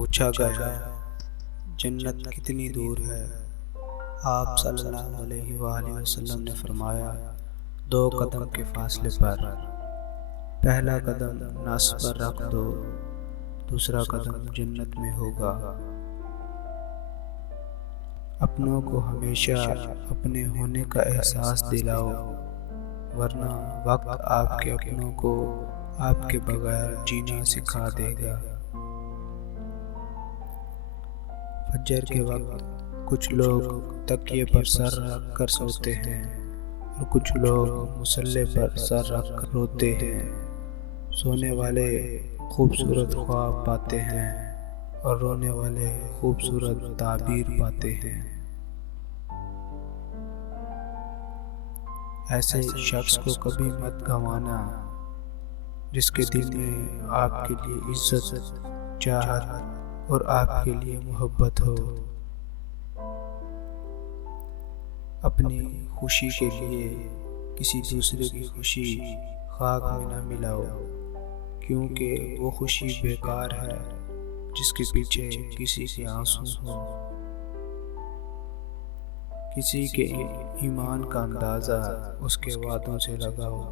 پوچھا گیا جنت کتنی دور ہے؟ آپ صلی اللہ علیہ وآلہ وسلم نے فرمایا 2 قدم کے فاصلے پر۔ پہلا قدم ناس پر رکھ دو، دوسرا قدم جنت میں ہوگا۔ اپنوں کو ہمیشہ اپنے ہونے کا احساس دلاؤ، ورنہ وقت آپ کے اپنوں کو آپ کے بغیر جینا سکھا دے گا۔ فجر کے وقت کچھ لوگ تکیے پر سر رکھ کر سوتے ہیں اور کچھ لوگ مصلی پر سر رکھ کر روتے ہیں۔ سونے والے خوبصورت خواب پاتے ہیں اور رونے والے خوبصورت تعبیر پاتے ہیں۔ ایسے شخص کو کبھی مت گنوانا جس کے دل میں آپ کے لیے عزت، چاہت اور آپ کے لیے محبت ہو۔ اپنی خوشی کے لیے کسی دوسرے کی خوشی خاک میں نہ ملاؤ، کیونکہ وہ خوشی بیکار ہے جس کے پیچھے کسی کے آنسو ہوں۔ کسی کے ایمان کا اندازہ اس کے وعدوں سے لگاؤ۔